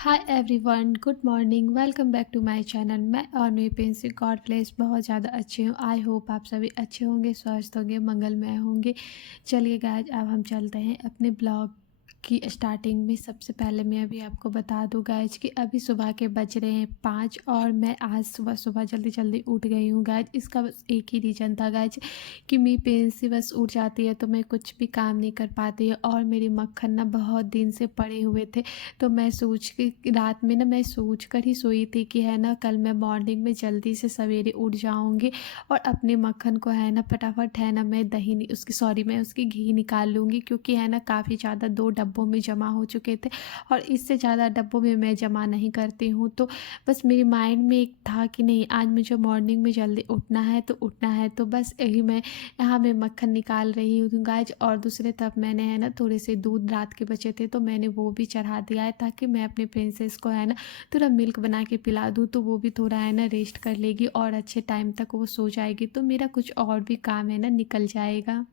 Hi everyone, good morning. Welcome back to my channel. मैं और मेरी पेंसी गॉड ब्लेस बहुत ज़्यादा अच्छी हूँ। आई होप आप सभी अच्छे होंगे, स्वस्थ होंगे, मंगलमय होंगे। चलिए गाइज, अब हम चलते हैं अपने ब्लॉग की स्टार्टिंग में। सबसे पहले मैं अभी आपको बता दूं गाइज कि अभी सुबह के बज रहे हैं 5 और मैं आज सुबह सुबह जल्दी जल्दी उठ गई हूँ गाइज। इसका बस एक ही रीज़न था गाइज कि मेरी पेंसी बस उठ जाती है तो मैं कुछ भी काम नहीं कर पाती है, और मेरी मक्खन ना बहुत दिन से पड़े हुए थे। तो मैं सोच के रात में ना मैं सोच कर ही सोई थी कि है ना कल मैं मॉर्निंग में जल्दी से सवेरे उठ जाऊंगी और अपने मक्खन को है ना फटाफट है ना मैं उसकी मैं उसकी घी निकाल लूँगी, क्योंकि है ना काफ़ी ज़्यादा 2 डब्बों में जमा हो चुके थे और इससे ज़्यादा डब्बों में मैं जमा नहीं करती हूँ। तो बस मेरे माइंड में एक था कि नहीं, आज मुझे मॉर्निंग में जल्दी उठना है तो उठना है। तो बस यही मैं यहाँ मैं मक्खन निकाल रही हूँ गाइज। और दूसरे तरफ मैंने है ना थोड़े से दूध रात के बचे थे तो मैंने वो भी चढ़ा दिया है, ताकि मैं अपने प्रिंसेस को है ना थोड़ा मिल्क बना के पिला दूँ, तो वो भी थोड़ा है ना रेस्ट कर लेगी और अच्छे टाइम तक वो सो जाएगी, तो मेरा कुछ और भी काम है ना निकल जाएगा।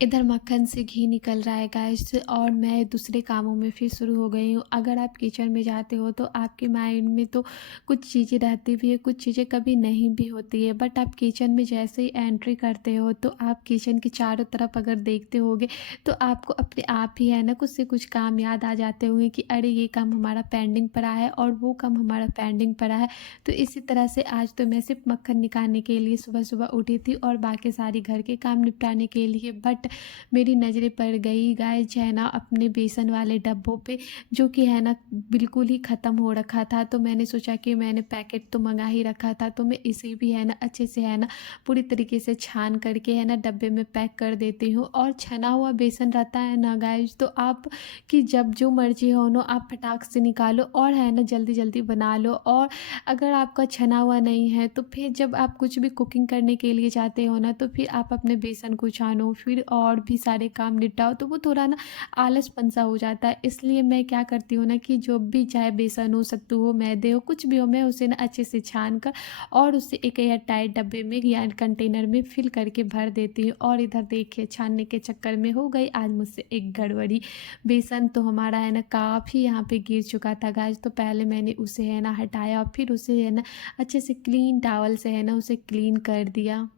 इधर मक्खन से घी निकल रहा है गाइस और मैं दूसरे कामों में फिर शुरू हो गई हूँ। अगर आप किचन में जाते हो तो आपके माइंड में तो कुछ चीज़ें रहती भी है, कुछ चीज़ें कभी नहीं भी होती है, बट आप किचन में जैसे ही एंट्री करते हो तो आप किचन के चारों तरफ अगर देखते होगे तो आपको अपने आप ही है ना कुछ से कुछ काम याद आ जाते होंगे कि अरे ये काम हमारा पेंडिंग पड़ा है और वो काम हमारा पेंडिंग पड़ा है। तो इसी तरह से आज तो मैं सिर्फ मक्खन निकालने के लिए सुबह सुबह उठी थी और बाकी सारी घर के काम निपटाने के लिए, बट मेरी नज़रें पड़ गई गाइस है ना अपने बेसन वाले डब्बों पे, जो कि है ना बिल्कुल ही ख़त्म हो रखा था। तो मैंने सोचा कि मैंने पैकेट तो मंगा ही रखा था तो मैं इसे भी है ना अच्छे से है ना पूरी तरीके से छान करके है ना डब्बे में पैक कर देती हूँ। और छना हुआ बेसन रहता है ना गाइस, तो आप कि जब जो मर्जी हो ना आप फटाक से निकालो और है ना जल्दी जल्दी बना लो। और अगर आपका छना हुआ नहीं है तो फिर जब आप कुछ भी कुकिंग करने के लिए जाते हो ना तो फिर आप अपने बेसन को छानो फिर और भी सारे काम निपटाओ, तो वो थोड़ा ना आलसपन सा हो जाता है। इसलिए मैं क्या करती हूँ ना कि जो भी चाहे बेसन हो, सत्तू हो, मैदे हो, कुछ भी हो, मैं उसे ना अच्छे से छान कर और उसे एक एयर टाइट डब्बे में या कंटेनर में फिल करके भर देती हूँ। और इधर देखिए छानने के चक्कर में हो गई आज मुझसे एक गड़बड़ी। बेसन तो हमारा है ना काफ़ी यहाँ पे गिर चुका था गाइस, तो पहले मैंने उसे है ना हटाया और फिर उसे है ना अच्छे से क्लीन टॉवल से है ना उसे क्लीन कर दिया।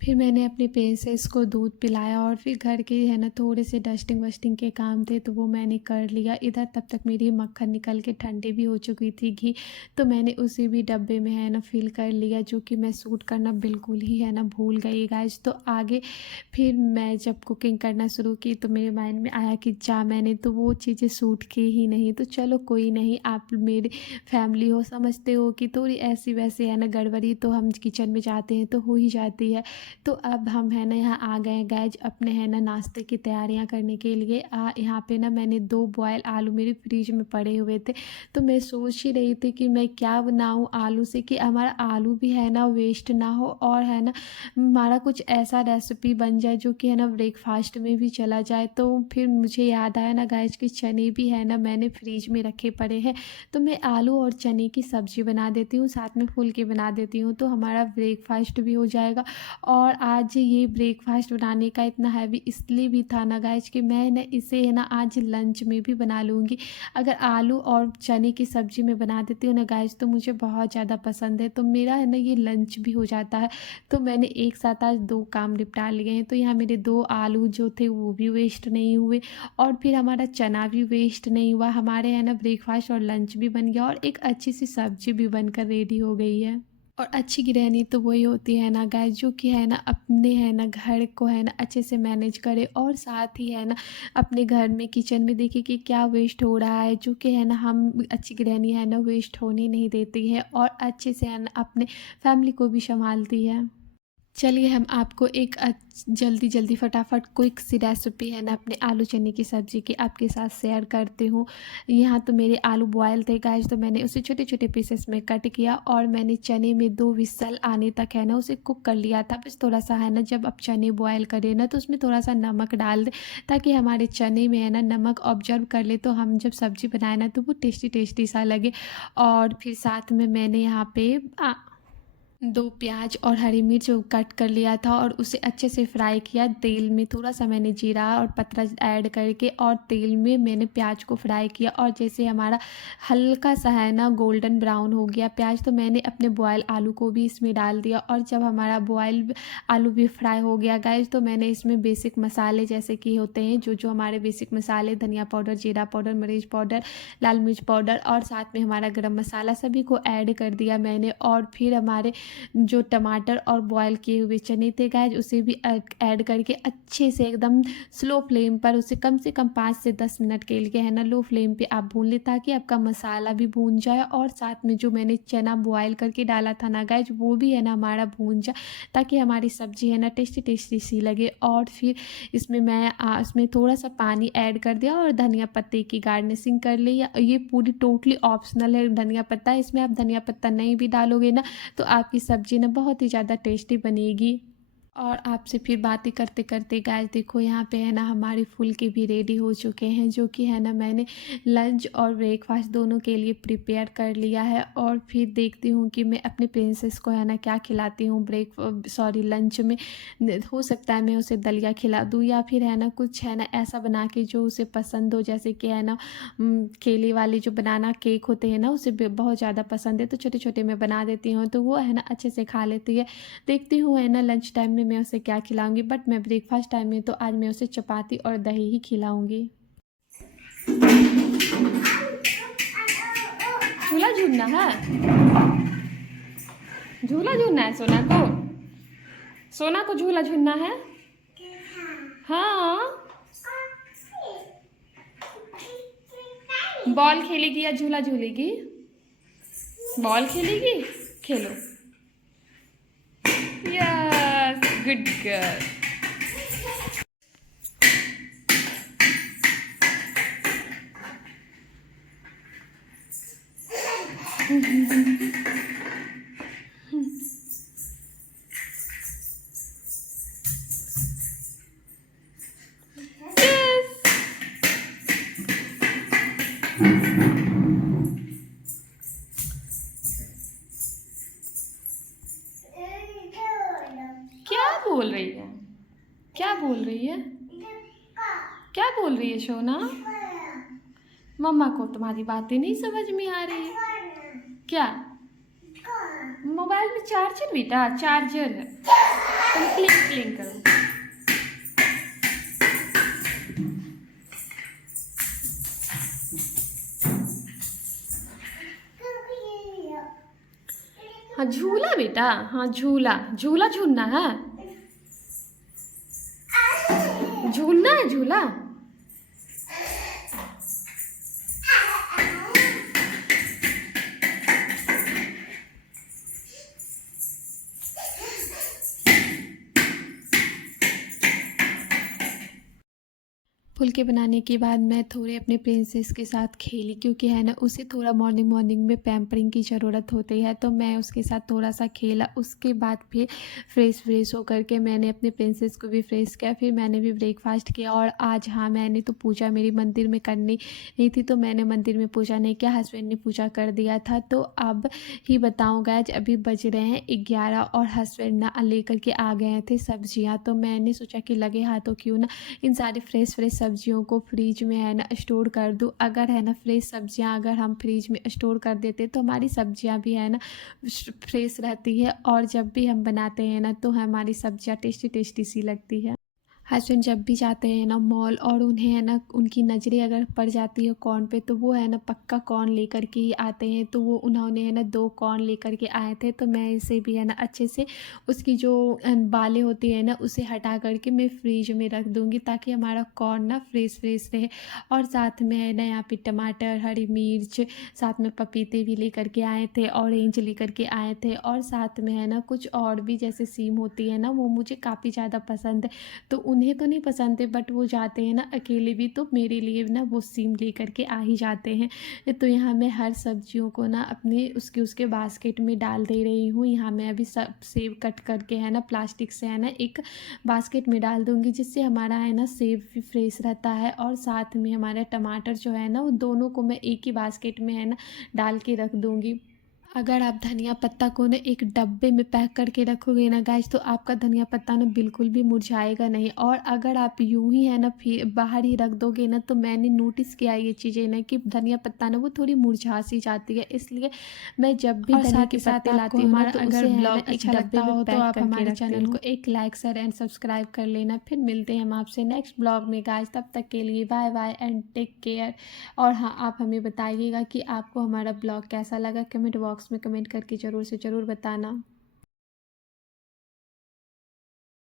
फिर मैंने अपने प्रिंसेस को दूध पिलाया और फिर घर के है ना थोड़े से डस्टिंग वस्टिंग के काम थे तो वो मैंने कर लिया। इधर तब तक मेरी मक्खन निकल के ठंडी भी हो चुकी थी घी, तो मैंने उसे भी डब्बे में है ना फिल कर लिया, जो कि मैं सूट करना बिल्कुल ही है ना भूल गई गाइस। तो आगे फिर मैं जब कुकिंग करना शुरू की तो मेरे माइंड में आया कि जा मैंने तो वो चीज़ें सूट की ही नहीं, तो चलो कोई नहीं, आप मेरी फैमिली हो, समझते हो कि थोड़ी ऐसी वैसी है ना गड़बड़ी तो हम किचन में जाते हैं तो हो ही जाती है। तो अब हम है ना यहाँ आ गए गैज अपने है ना नाश्ते की तैयारियाँ करने के लिए। यहाँ पे ना मैंने 2 बॉयल आलू मेरे फ्रिज में पड़े हुए थे, तो मैं सोच ही रही थी कि मैं क्या बनाऊँ आलू से कि हमारा आलू भी है ना वेस्ट ना हो और है ना हमारा कुछ ऐसा रेसिपी बन जाए जो कि है ना ब्रेकफास्ट में भी चला जाए। तो फिर मुझे याद आया ना गैज कि चने भी है ना मैंने फ्रिज में रखे पड़े हैं, तो मैं आलू और चने की सब्ज़ी बना देती हूँ, साथ में फुल्के बना देती हूँ, तो हमारा ब्रेकफास्ट भी हो जाएगा। और आज ये ब्रेकफास्ट बनाने का इतना हैवी इसलिए भी था ना गाइज कि मैं ना इसे है ना आज लंच में भी बना लूँगी। अगर आलू और चने की सब्ज़ी में बना देती हूँ ना गाइज तो मुझे बहुत ज़्यादा पसंद है, तो मेरा है ना ये लंच भी हो जाता है। तो मैंने एक साथ आज 2 काम निपटा लिए हैं, तो यहाँ मेरे 2 आलू जो थे वो भी वेस्ट नहीं हुए और फिर हमारा चना भी वेस्ट नहीं हुआ। हमारे है ना ब्रेकफास्ट और लंच भी बन गया और एक अच्छी सी सब्ज़ी भी बनकर रेडी हो गई है। और अच्छी गृहिणी तो वही होती है ना गाइस जो कि है ना अपने है ना घर को है ना अच्छे से मैनेज करे और साथ ही है ना अपने घर में किचन में देखिए कि क्या वेस्ट हो रहा है, जो कि है ना हम अच्छी गृहिणी है ना वेस्ट होने नहीं देती है और अच्छे से है ना अपने फैमिली को भी संभालती है। चलिए हम आपको एक जल्दी जल्दी फटाफट क्विक सी रेसिपी है ना अपने आलू चने की सब्ज़ी की आपके साथ शेयर करती हूँ। यहाँ तो मेरे आलू बॉयल थे गाइस, तो मैंने उसे छोटे छोटे पीसेस में कट किया और मैंने चने में 2 विसल आने तक है ना उसे कुक कर लिया था। बस थोड़ा सा है ना जब आप चने बॉयल करें ना तो उसमें थोड़ा सा नमक डाल दें, ताकि हमारे चने में है ना नमक ऑब्जर्व कर ले, तो हम जब सब्ज़ी बनाए ना तो वो टेस्टी टेस्टी सा लगे। और फिर साथ में मैंने यहाँ पे 2 प्याज और हरी मिर्च कट कर लिया था और उसे अच्छे से फ्राई किया। तेल में थोड़ा-सा मैंने जीरा और पतरस ऐड करके और तेल में मैंने प्याज को फ्राई किया और जैसे हमारा हल्का-सा है ना गोल्डन ब्राउन हो गया प्याज, तो मैंने अपने बॉयल आलू को भी इसमें डाल दिया। और जब हमारा बॉयल आलू भी फ्राई हो गया गाइस, तो मैंने इसमें बेसिक मसाले जैसे कि होते हैं जो हमारे बेसिक मसाले, धनिया पाउडर, जीरा पाउडर, मिर्च पाउडर, लाल मिर्च पाउडर और साथ में हमारा गरम मसाला, सभी को ऐड कर दिया मैंने। और फिर हमारे जो टमाटर और बॉयल किए हुए चने थे गाइस, उसे भी ऐड करके अच्छे से एकदम स्लो फ्लेम पर उसे कम से कम 5 से 10 मिनट के लिए है ना लो फ्लेम पे आप भून लें, ताकि आपका मसाला भी भून जाए और साथ में जो मैंने चना बॉयल करके डाला था ना गाइस, वो भी है ना हमारा भून जाए, ताकि हमारी सब्जी है ना टेस्टी टेस्टी सी लगे। और फिर इसमें थोड़ा सा पानी ऐड कर दिया और धनिया पत्ते की गार्निशिंग कर ली। ये पूरी टोटली ऑप्शनल है धनिया पत्ता, इसमें आप धनिया पत्ता नहीं भी डालोगे ना तो आपकी सब्ज़ी ना बहुत ही ज़्यादा टेस्टी बनेगी। और आपसे फिर बातें करते करते गाइस देखो यहाँ पे है ना हमारे फुलके भी रेडी हो चुके हैं, जो कि है ना मैंने लंच और ब्रेकफास्ट दोनों के लिए प्रिपेयर कर लिया है। और फिर देखती हूँ कि मैं अपने प्रिंसेस को है ना क्या खिलाती हूँ लंच में। हो सकता है मैं उसे दलिया खिला दूँ या फिर है ना कुछ है ना ऐसा बना के जो उसे पसंद हो, जैसे कि है ना केले वाले जो बनाना केक होते हैं ना, उसे बहुत ज़्यादा पसंद है, तो छोटे छोटे मैं बना देती हूँ तो वो है ना अच्छे से खा लेती है। देखती हूँ है ना लंच टाइम में मैं उसे क्या खिलाऊंगी, बट मैं ब्रेकफास्ट टाइम में तो आज मैं उसे चपाती और दही ही खिलाऊंगी। झूला झूलना है, झूला झूलना है सोना को झूला झूलना है। हाँ, बॉल खेलेगी या झूला झूलेगी? बॉल खेलेगी, खेलो। Yes, good girl. क्या बोल रही है? क्या बोल रही है? क्या बोल रही है सोना? मम्मा को तुम्हारी बातें नहीं समझ में आ रही है क्या? मोबाइल में चार्जर बेटा, चार्जर है, तुम क्लिंग क्लिंग करो। हाँ झूला बेटा, हाँ झूला झूला झूलना है, झूलना है झूला। फुलके बनाने के बाद मैं थोड़े अपने प्रिंसेस के साथ खेली, क्योंकि है ना उसे थोड़ा मॉर्निंग मॉर्निंग में पैम्परिंग की ज़रूरत होती है, तो मैं उसके साथ थोड़ा सा खेला। उसके बाद फिर फ्रेश होकर के मैंने अपने प्रिंसेस को भी फ्रेश किया, फिर मैंने भी ब्रेकफास्ट किया। और आज हाँ मैंने तो पूजा मेरी मंदिर में करनी नहीं थी, तो मैंने मंदिर में पूजा नहीं किया, हस्बैंड ने पूजा कर दिया था। तो अब ही बताऊँ गाइस, अभी बज रहे हैं 11 और हस्बैंड ना लेकर के आ गए थे सब्जियाँ, तो मैंने सोचा कि लगे हाथों क्यों ना इन सारी फ्रेश सब्जियों को फ्रिज में है ना स्टोर कर दूँ। अगर है ना फ्रेश सब्जियां अगर हम फ्रिज में स्टोर कर देते तो हमारी सब्जियां भी है ना फ्रेश रहती है, और जब भी हम बनाते हैं ना तो हमारी सब्जियां टेस्टी टेस्टी सी लगती है। हस्बैंड जब भी जाते हैं ना मॉल और उन्हें है ना उनकी नज़रें अगर पड़ जाती है कॉर्न पे, तो वो है ना पक्का कॉर्न लेकर के ही आते हैं। तो वो उन्होंने है ना 2 कॉर्न लेकर के आए थे, तो मैं इसे भी है ना अच्छे से उसकी जो बालें होती है ना उसे हटा करके मैं फ्रिज में रख दूँगी, ताकि हमारा कॉर्न ना फ्रेश रहे। और साथ में है ना यहाँ पे टमाटर, हरी मिर्च, साथ में पपीते भी लेकर के आए थे, ऑरेंज लेकर के आए थे, और साथ में है ना कुछ और भी जैसे सीम होती है ना, वो मुझे काफ़ी ज़्यादा पसंद है। तो उन्हें तो नहीं पसंद है, बट वो जाते हैं ना अकेले भी, तो मेरे लिए ना वो सिम लेकर के आ ही जाते हैं। तो यहाँ मैं हर सब्जियों को ना अपने उसके बास्केट में डाल दे रही हूँ। यहाँ मैं अभी सब सेब कट करके है ना प्लास्टिक से है ना एक बास्केट में डाल दूँगी, जिससे हमारा है ना सेब भी फ्रेश रहता है, और साथ में हमारा टमाटर जो है ना वो दोनों को मैं एक ही बास्केट में है ना डाल के रख दूँगी। अगर आप धनिया पत्ता को ना एक डब्बे में पैक करके रखोगे ना गाइस, तो आपका धनिया पत्ता ना बिल्कुल भी मुरझाएगा नहीं। और अगर आप यूं ही है ना फिर बाहर ही रख दोगे ना, तो मैंने नोटिस किया ये चीज़ें ना कि धनिया पत्ता ना वो थोड़ी मुरझा सी जाती है। इसलिए मैं जब भी और धनिया साथ के ही साथ पत्ते आपको लाती हूँ ना, हमारा तो अगर उसे है ना ब्लॉग एक अच्छा डब्बे लगता में हो तो पैक आप करके हमारे रखती चैनल हूँ। को एक लाइक शेयर एंड सब्सक्राइब कर लेना। फिर मिलते हैं हम आपसे नेक्स्ट ब्लॉग में गाइस, तब तक के लिए bye bye and take care. और हाँ, आप हमें बताइएगा कि आपको हमारा ब्लॉग कैसा लगा, कमेंट बॉक्स में कमेंट करके ज़रूर से ज़रूर बताना।